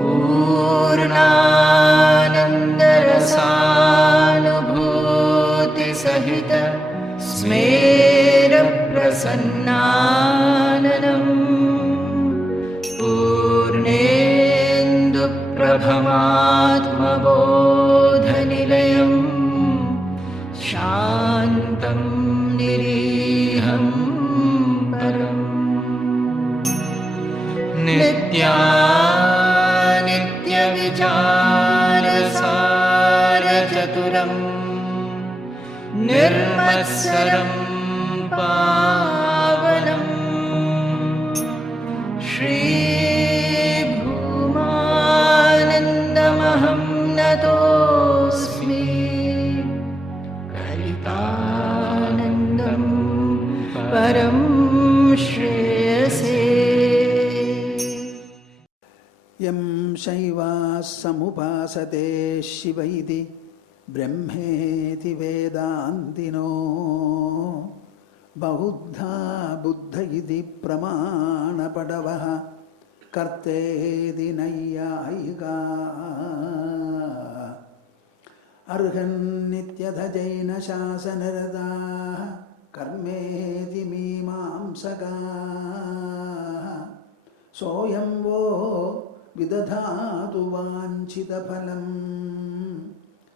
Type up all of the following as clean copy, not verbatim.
पूर्णानन्दरसानुभूतिसहित स्मेरप्रसन्नाननम् पूर्णेन्दुप्रभमात्मबोधनिलयम् शान्तं निरीहं परम् नित्यानित्यविचारसारचतुरम् निर्मत्सरं पावनम् श्रीभूमानन्दमहं नतोऽस्मि कलितानन्दं परं श्रेयसे। यं शैवाः समुपासते शिव इति ब्रह्मेति वेदान्तिनो बहुधा बुद्ध इति प्रमाणपटवः कर्तेति नैयायिकाः अर्हन्नित्यथ जैनशासनरताः कर्मेति मीमांसकाः सोऽयं वो विदधातु वाञ्छितफलम्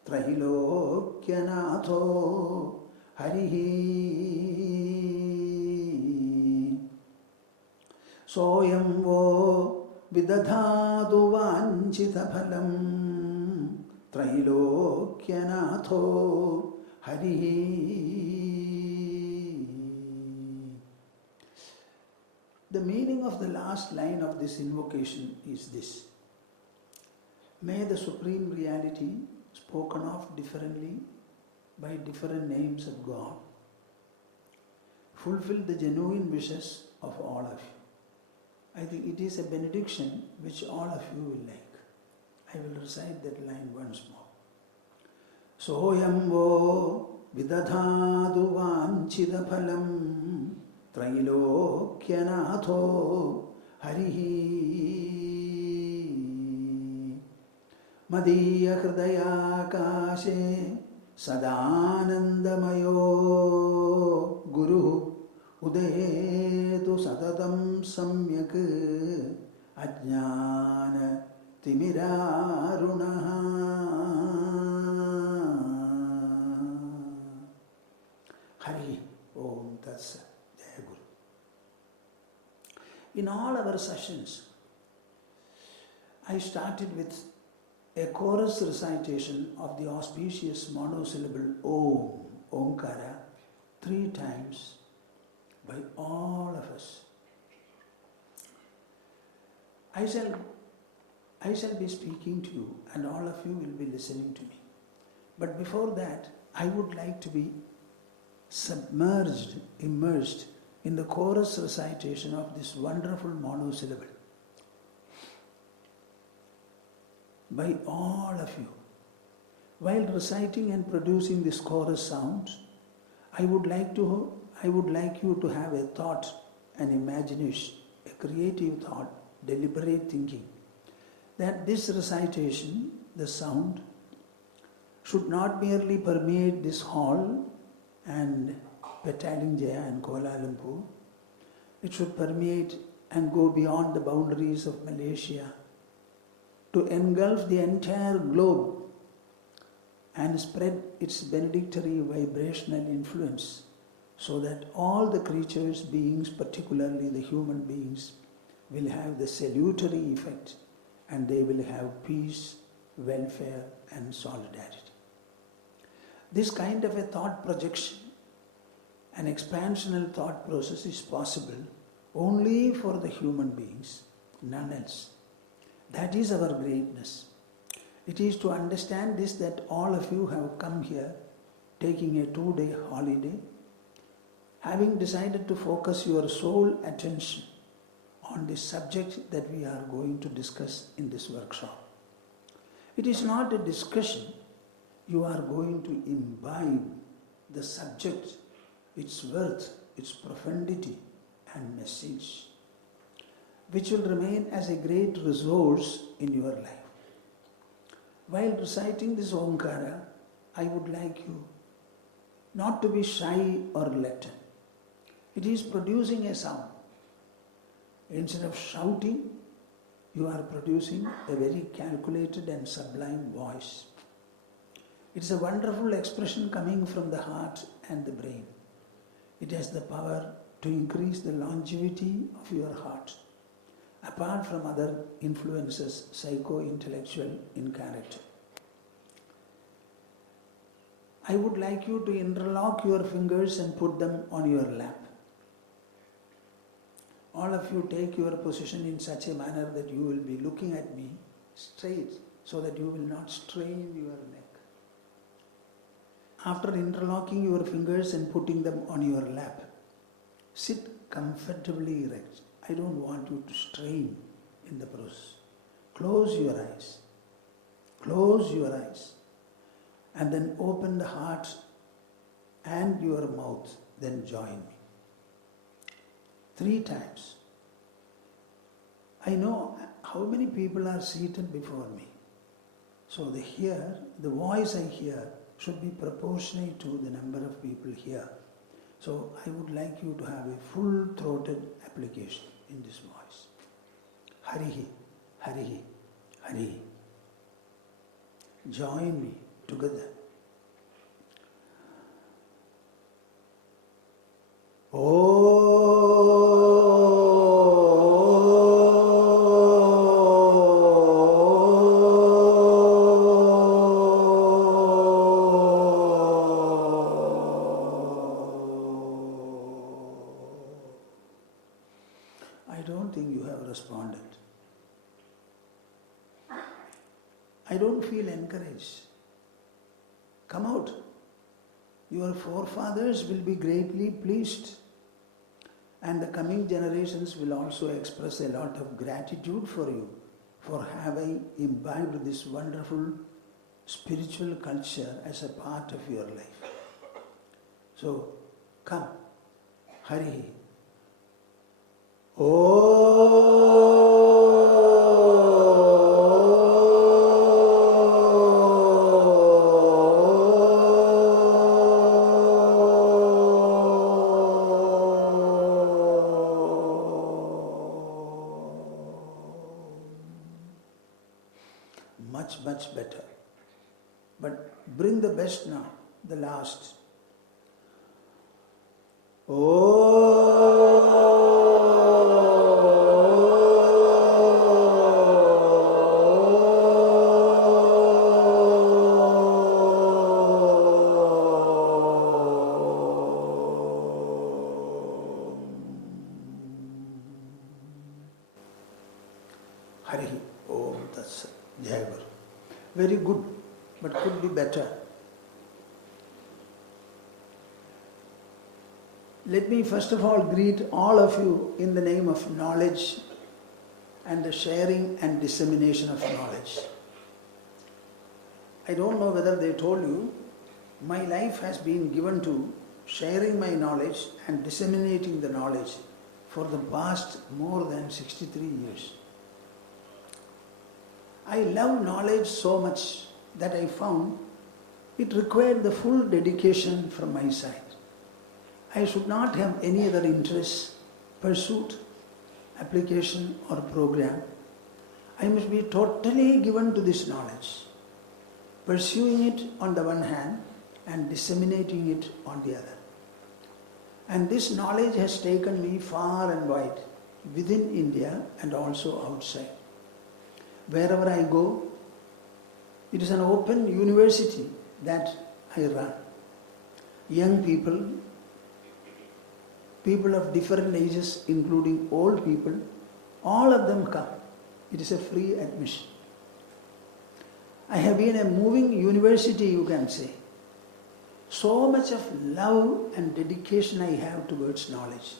त्रैलोक्यनाथो हरिः सोऽयं वो विदधातु वाञ्छितफलम् त्रैलोक्यनाथो हरिः. The meaning of the last line of this invocation is this: may the Supreme Reality, spoken of differently by different names of God, fulfill the genuine wishes of all of you. I think it is a benediction which all of you will like. I will recite that line once more. Soyam vo vidadhadu vanchita phalam त्रैलोक्यनाथो हरिः मदीय हृदयाकाशे सदानन्दमयो गुरुः उदेतु सततं सम्यक् अज्ञानतिमिरारुणः. हरि ओम तत्सत्. In all our sessions, I started with a chorus recitation of the auspicious monosyllable Om, Omkara, 3 times by all of us. I shall be speaking to you and all of you will be listening to me. But before that, I would like to be immersed in the chorus recitation of this wonderful monosyllable by all of you. While reciting and producing this chorus sounds, I would like you to have a thought, an imagination, a creative thought, deliberate thinking, that this recitation, the sound, should not merely permeate this hall and Petalinjaya and Kuala Lumpur. It should permeate and go beyond the boundaries of Malaysia to engulf the entire globe and spread its benedictory vibrational influence so that all the creatures, beings, particularly the human beings, will have the salutary effect and they will have peace, welfare and solidarity. This kind of a thought projection, an expansional thought process, is possible only for the human beings, none else. That is our greatness. It is to understand this that all of you have come here taking a 2-day holiday, having decided to focus your sole attention on the subject that we are going to discuss in this workshop. It is not a discussion. You are going to imbibe the subject, its worth, its profundity and message. which will remain as a great resource in your life. While reciting this Omkara, I would like you not to be shy or reluctant. It is producing a sound. Instead of shouting, you are producing a very calculated and sublime voice. It is a wonderful expression coming from the heart and the brain. It has the power to increase the longevity of your heart, apart from other influences, psycho-intellectual in character. I would like you to interlock your fingers and put them on your lap. All of you take your position in such a manner that you will be looking at me straight so that you will not strain your neck. After interlocking your fingers and putting them on your lap, sit comfortably erect. I don't want you to strain in the process. Close your eyes. Close your eyes. And then open the heart and your mouth. Then join me. 3 times. I know how many people are seated before me. So the voice I hear should be proportionate to the number of people here. So I would like you to have a full-throated application in this voice. Harihi, Harihi, Harihi. Join me together. I don't think you have responded. I don't feel encouraged. Come out. Your forefathers will be greatly pleased, and the coming generations will also express a lot of gratitude for you for having imbibed this wonderful spiritual culture as a part of your life. So, come. Hari. Much better. But bring the best now, the last. Hari Om Tat Sat. Jai Guru. Very good, but could be better. Let me first of all greet all of you in the name of knowledge and the sharing and dissemination of knowledge. I don't know whether they told you, my life has been given to sharing my knowledge and disseminating the knowledge for the past more than 63 years. I love knowledge so much that I found it required the full dedication from my side. I should not have any other interest, pursuit, application or program. I must be totally given to this knowledge, pursuing it on the one hand and disseminating it on the other. And this knowledge has taken me far and wide, within India and also outside. Wherever I go, it is an open university that I run. Young people, people of different ages, including old people, all of them come. It is a free admission. I have been a moving university, you can say. So much of love and dedication I have towards knowledge.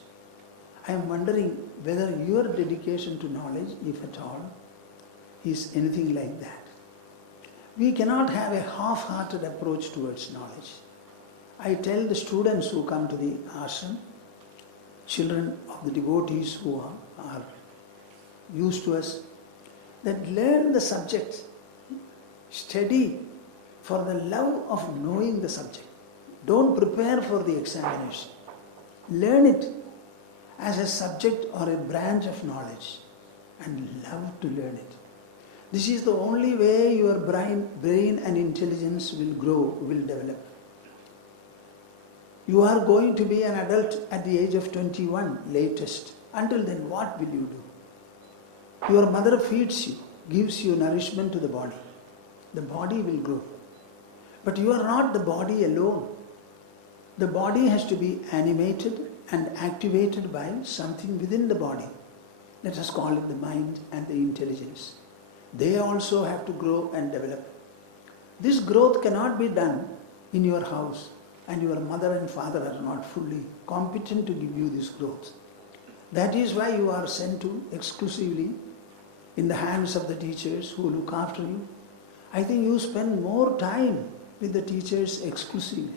I am wondering whether your dedication to knowledge, if at all, is anything like that. We cannot have a half-hearted approach towards knowledge. I tell the students who come to the ashram, children of the devotees who are used to us, that learn the subject, study for the love of knowing the subject. Don't prepare for the examination. Learn it as a subject or a branch of knowledge and love to learn it. This is the only way your brain and intelligence will grow, will develop. You are going to be an adult at the age of 21, latest. Until then, what will you do? Your mother feeds you, gives you nourishment to the body. The body will grow. But you are not the body alone. The body has to be animated and activated by something within the body. Let us call it the mind and the intelligence. They also have to grow and develop. This growth cannot be done in your house, and your mother and father are not fully competent to give you this growth. That is why you are sent to exclusively in the hands of the teachers who look after you. I think you spend more time with the teachers exclusively.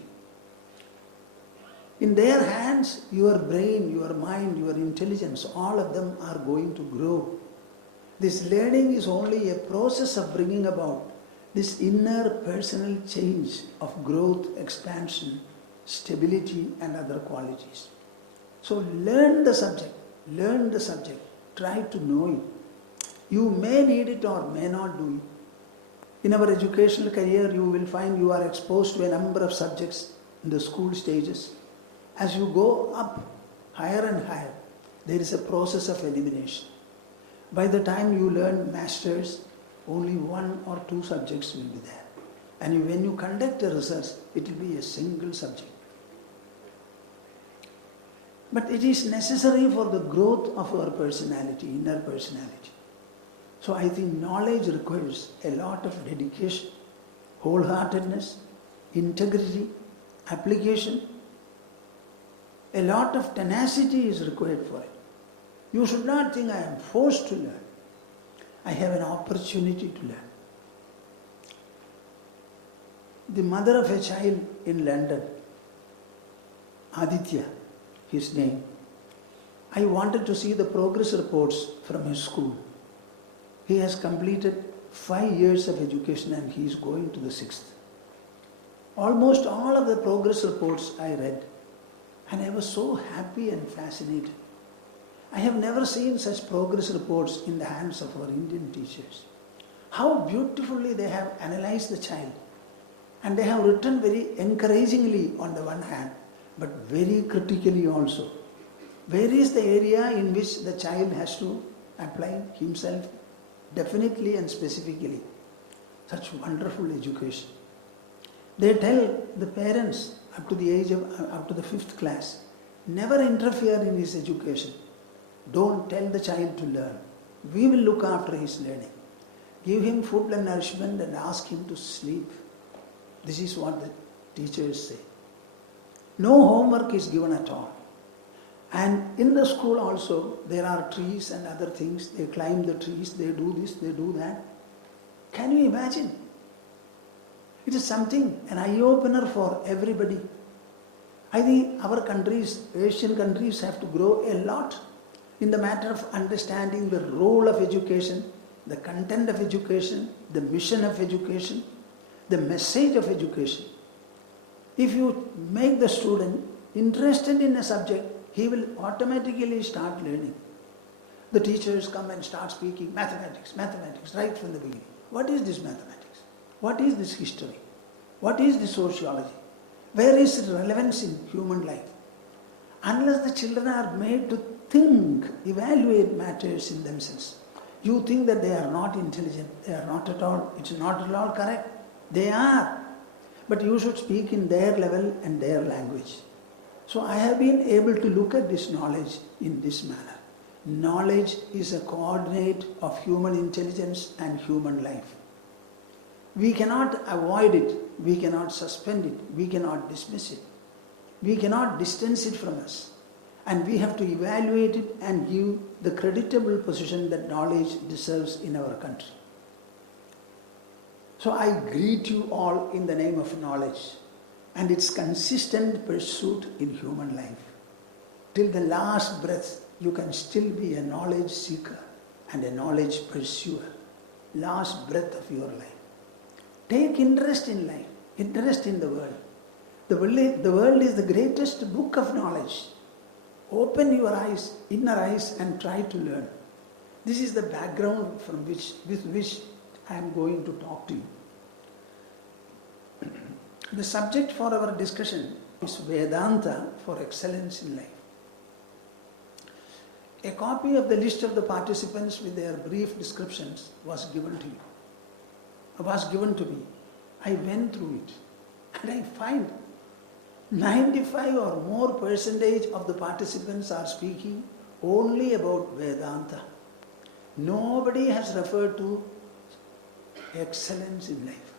In their hands, your brain, your mind, your intelligence, all of them are going to grow. This learning is only a process of bringing about this inner personal change of growth, expansion, stability and other qualities. So learn the subject, try to know it. You may need it or may not do it. In our educational career, you will find you are exposed to a number of subjects in the school stages. As you go up higher and higher, there is a process of elimination. By the time you learn masters, only 1 or 2 subjects will be there. And when you conduct a research, it will be a single subject. But it is necessary for the growth of our personality, inner personality. So I think knowledge requires a lot of dedication, wholeheartedness, integrity, application. A lot of tenacity is required for it. You should not think I am forced to learn. I have an opportunity to learn. The mother of a child in London, Aditya, his name, I wanted to see the progress reports from his school. He has completed 5 years of education and he is going to the 6th. Almost all of the progress reports I read, and I was so happy and fascinated. I have never seen such progress reports in the hands of our Indian teachers. How beautifully they have analyzed the child, and they have written very encouragingly on the one hand, but very critically also. Where is the area in which the child has to apply himself definitely and specifically? Such wonderful education. They tell the parents up to the age of, up to the 5th class, never interfere in his education. Don't tell the child to learn. We will look after his learning. Give him food and nourishment and ask him to sleep. This is what the teachers say. No homework is given at all. And in the school also, there are trees and other things. They climb the trees, they do this, they do that. Can you imagine? It is something, an eye-opener for everybody. I think our countries, Asian countries, have to grow a lot in the matter of understanding the role of education, the content of education, the mission of education, the message of education. If you make the student interested in a subject, he will automatically start learning. The teachers come and start speaking mathematics, right from the beginning. What is this mathematics? What is this history? What is this sociology? Where is its relevance in human life? Unless the children are made to think, evaluate matters in themselves. You think that they are not intelligent. They are not at all. It's not at all correct. They are. But you should speak in their level and their language. So I have been able to look at this knowledge in this manner. Knowledge is a coordinate of human intelligence and human life. We cannot avoid it. We cannot suspend it. We cannot dismiss it. We cannot distance it from us. And we have to evaluate it and give the creditable position that knowledge deserves in our country. So I greet you all in the name of knowledge and its consistent pursuit in human life. Till the last breath, you can still be a knowledge seeker. and a knowledge pursuer, last breath of your life. Take interest in life, interest in the world. The world is the greatest book of knowledge. Open your eyes, inner eyes, and try to learn. This is the background with which I am going to talk to you. The subject for our discussion is Vedanta for excellence in life. A copy of the list of the participants with their brief descriptions was given to me. I went through it and I find 95 or more percentage of the participants are speaking only about Vedanta. Nobody has referred to excellence in life.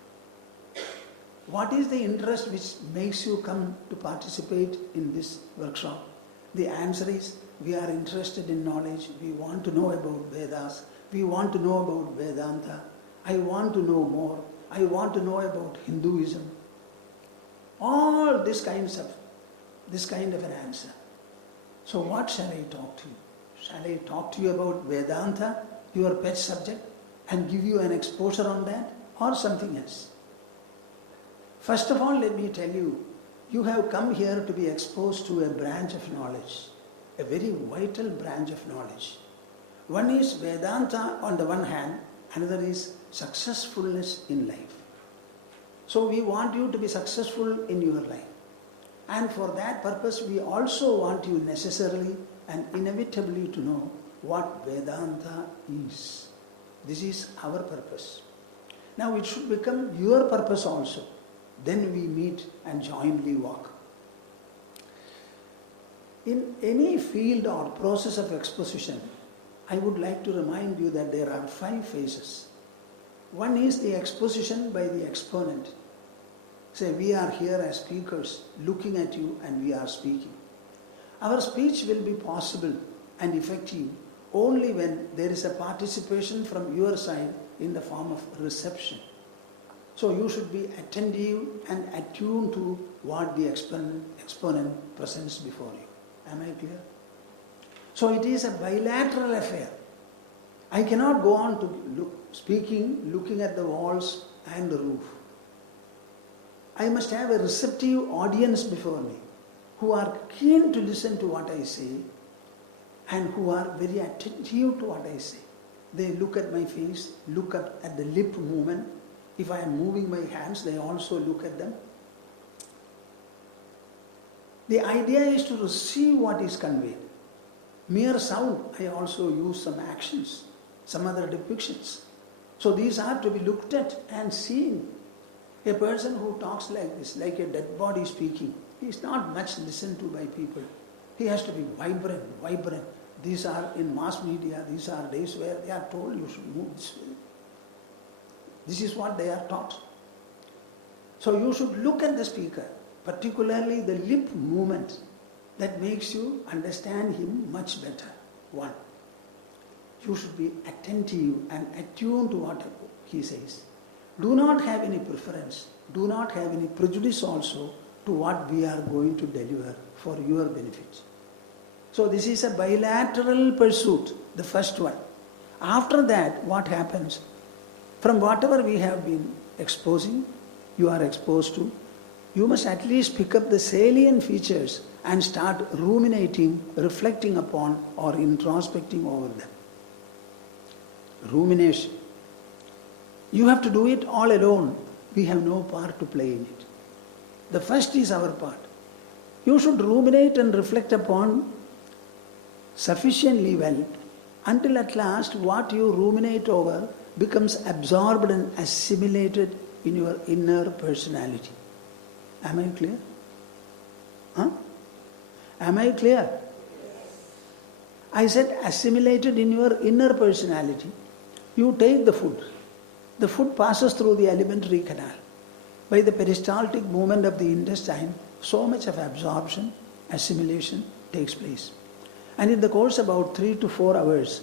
What is the interest which makes you come to participate in this workshop? The answer is, we are interested in knowledge. We want to know about Vedas. We want to know about Vedanta. I want to know more. I want to know about Hinduism. All this kind of an answer. So what shall I talk to you? Shall I talk to you about Vedanta, your pet subject, and give you an exposure on that, or something else? First of all, let me tell you, you have come here to be exposed to a branch of knowledge, a very vital branch of knowledge. One is Vedanta on the one hand, another is successfulness in life. So we want you to be successful in your life. And for that purpose, we also want you necessarily and inevitably to know what Vedanta is. This is our purpose. Now it should become your purpose also. Then we meet and jointly walk. In any field or process of exposition, I would like to remind you that there are 5 phases. One is the exposition by the exponent. Say, we are here as speakers looking at you and we are speaking. Our speech will be possible and effective only when there is a participation from your side in the form of reception. So you should be attentive and attuned to what the exponent presents before you. Am I clear? So it is a bilateral affair. I cannot go on to speaking, looking at the walls and the roof. I must have a receptive audience before me who are keen to listen to what I say and who are very attentive to what I say. They look at my face, look up at the lip movement. If I am moving my hands, they also look at them. The idea is to receive what is conveyed. Mere sound, I also use some actions, some other depictions. So these are to be looked at and seen. A person who talks like this, like a dead body speaking, he is not much listened to by people. He has to be vibrant. These are in mass media, these are days where they are told you should move this way. This is what they are taught. So you should look at the speaker, particularly the lip movement that makes you understand him much better. 1. You should be attentive and attuned to what he says. Do not have any preference, do not have any prejudice also to what we are going to deliver for your benefit. So this is a bilateral pursuit, the first one. After that, what happens? From whatever we have been exposing, you are exposed to, you must at least pick up the salient features and start ruminating, reflecting upon or introspecting over them. Rumination. You have to do it all alone. We have no part to play in it. The first is our part. You should ruminate and reflect upon sufficiently well until at last what you ruminate over becomes absorbed and assimilated in your inner personality. Am I clear? Huh? Am I clear? I said assimilated in your inner personality. You take the food. The food passes through the alimentary canal. By the peristaltic movement of the intestine, so much of absorption, assimilation takes place. And in the course of about 3 to 4 hours,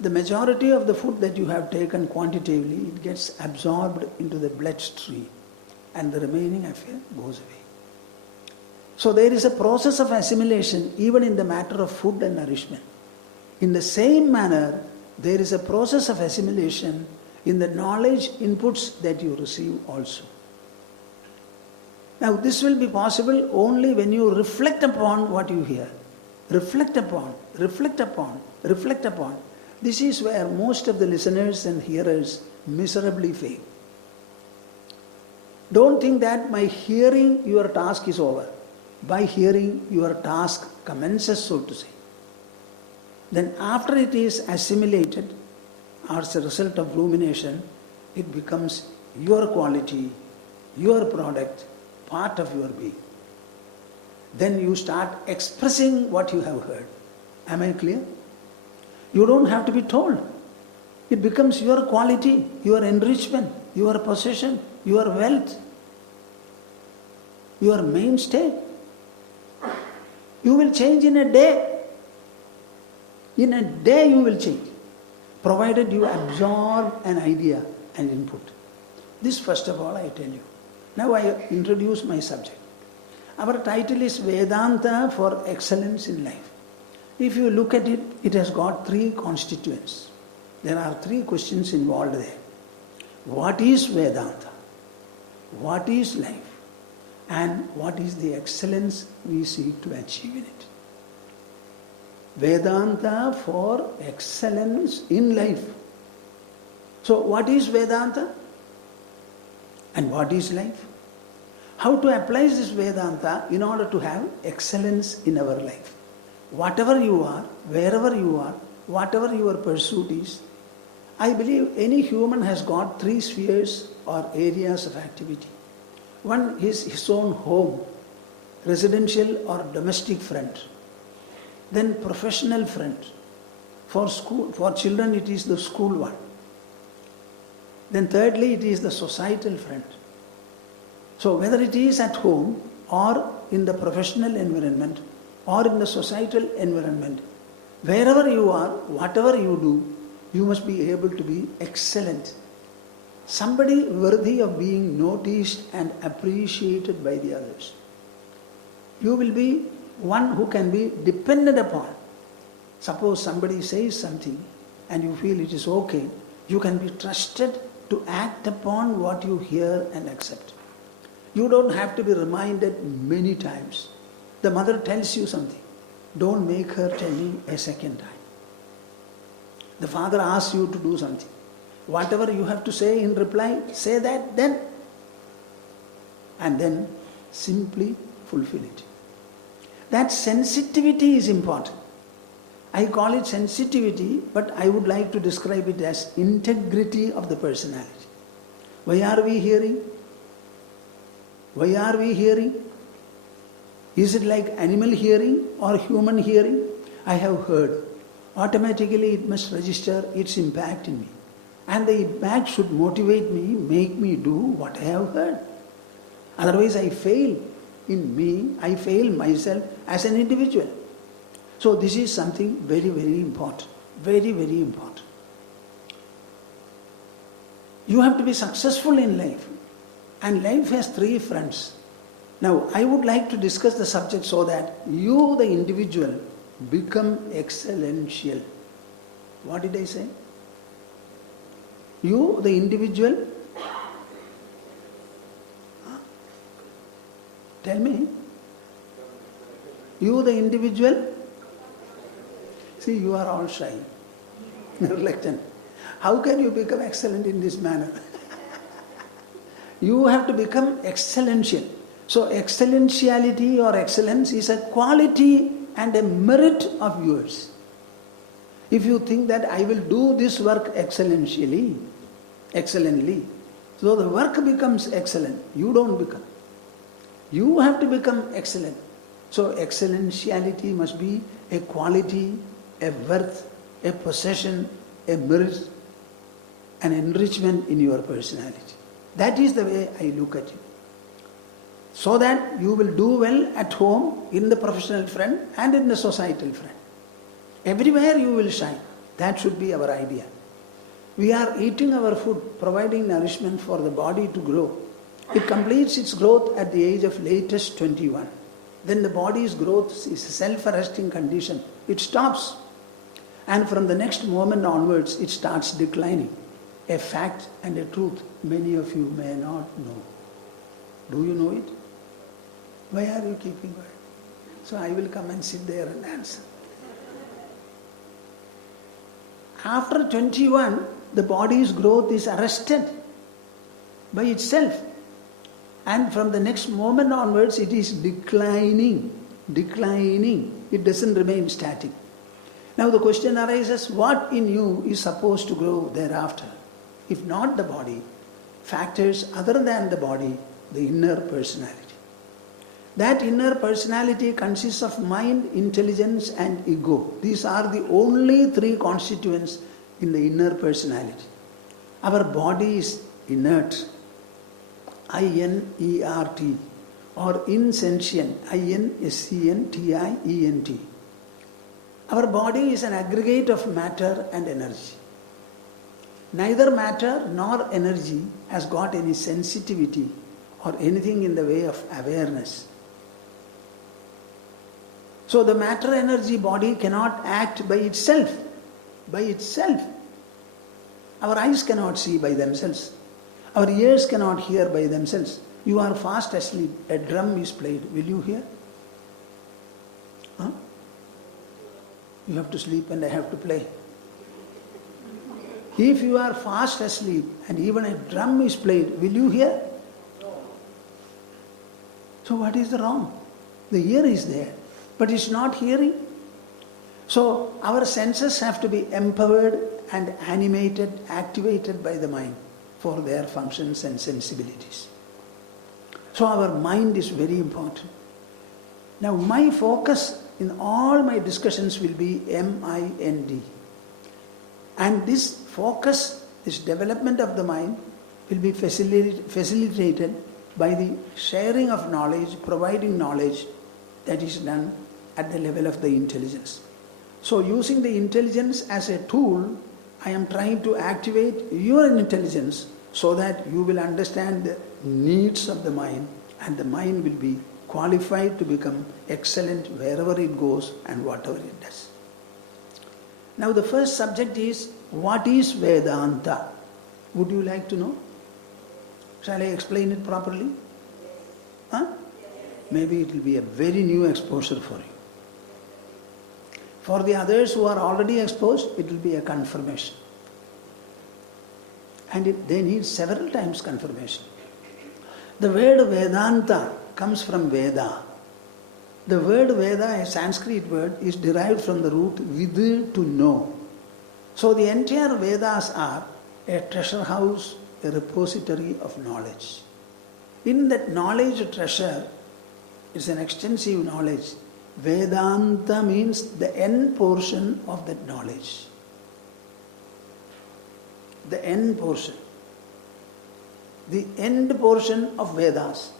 the majority of the food that you have taken quantitatively, it gets absorbed into the bloodstream and the remaining affair goes away. So there is a process of assimilation even in the matter of food and nourishment. In the same manner, there is a process of assimilation in the knowledge inputs that you receive also. Now, this will be possible only when you reflect upon what you hear. Reflect upon, reflect upon, reflect upon. This is where most of the listeners and hearers miserably fail. Don't think that by hearing your task is over. By hearing your task commences, so to say. Then after it is assimilated, as a result of rumination, it becomes your quality, your product, part of your being. Then you start expressing what you have heard. Am I clear? You don't have to be told. It becomes your quality, your enrichment, your possession, your wealth, your mainstay. You will change in a day. In a day you will change, provided you absorb an idea and input. This first of all I tell you. Now I introduce my subject. Our title is Vedanta for Excellence in Life. If you look at it, it has got three constituents. There are three questions involved there. What is Vedanta? What is life? And what is the excellence we seek to achieve in it? Vedanta for excellence in life. So what is Vedanta? And what is life? How to apply this Vedanta in order to have excellence in our life? Whatever you are, wherever you are, whatever your pursuit is, I believe any human has got three spheres or areas of activity. One is his own home, residential or domestic front. Then professional front. For school, for children it is the school one. Then thirdly it is the societal front. So whether it is at home or in the professional environment or in the societal environment, wherever you are, whatever you do, you must be able to be excellent. Somebody worthy of being noticed and appreciated by the others. You will be one who can be depended upon. Suppose somebody says something and you feel it is okay, you can be trusted to act upon what you hear and accept. You don't have to be reminded many times. The mother tells you something. Don't make her tell you a second time. The father asks you to do something. Whatever you have to say in reply, say that then. And then simply fulfill it. That sensitivity is important. I call it sensitivity, but I would like to describe it as integrity of the personality. Why are we hearing? Why are we hearing? Is it like animal hearing or human hearing? I have heard. Automatically it must register its impact in me. And the impact should motivate me, make me do what I have heard. Otherwise I fail in me, I fail myself as an individual. So this is something very, very important. Very, very important. You have to be successful in life. And life has three fronts. Now, I would like to discuss the subject so that you, the individual, become excellential. What did I say? You, the individual, tell me. You, the individual, see, you are all shy, reluctant. How can you become excellent in this manner? You have to become excellential. So excellentiality or excellence is a quality and a merit of yours. If you think that I will do this work excellently, so the work becomes excellent, you don't become. You have to become excellent. So excellentiality must be a quality, a worth, a possession, a merit, an enrichment in your personality. That is the way I look at it. So that you will do well at home, in the professional front and in the societal front. Everywhere you will shine. That should be our idea. We are eating our food, providing nourishment for the body to grow. It completes its growth at the age of latest 21. Then the body's growth is a self-arresting condition. It stops. And from the next moment onwards, it starts declining. A fact and a truth many of you may not know. Do you know it? Why are you keeping quiet? So I will come and sit there and answer. After 21, the body's growth is arrested by itself. And from the next moment onwards, it is declining. It doesn't remain static. Now the question arises, what in you is supposed to grow thereafter? If not the body, factors other than the body, the inner personality. That inner personality consists of mind, intelligence and ego. These are the only three constituents in the inner personality. Our body is inert, I-N-E-R-T, or insentient, I-N-S-C-N-T-I-E-N-T. Our body is an aggregate of matter and energy. Neither matter nor energy has got any sensitivity or anything in the way of awareness. So the matter-energy body cannot act by itself. Our eyes cannot see by themselves. Our ears cannot hear by themselves. You are fast asleep. A drum is played. Will you hear? Huh? You have to sleep and I have to play. If you are fast asleep and even a drum is played, will you hear? So what is the wrong? The ear is there, but it's not hearing. So our senses have to be empowered and animated, activated by the mind for their functions and sensibilities. So our mind is very important. Now my focus in all my discussions will be M-I-N-D. And this focus, this development of the mind will be facilitated by the sharing of knowledge, providing knowledge that is done at the level of the intelligence. So using the intelligence as a tool, I am trying to activate your intelligence so that you will understand the needs of the mind and the mind will be qualified to become excellent wherever it goes and whatever it does. Now the first subject is, what is Vedanta? Would you like to know? Shall I explain it properly? Huh? Maybe it will be a very new exposure for you. For the others who are already exposed, it will be a confirmation. And they need several times confirmation. The word Vedanta comes from Veda. The word Veda, a Sanskrit word, is derived from the root vid, to know. So the entire Vedas are a treasure house, a repository of knowledge. In that knowledge treasure, it's an extensive knowledge. Vedanta means the end portion of that knowledge. The end portion. The end portion of Vedas.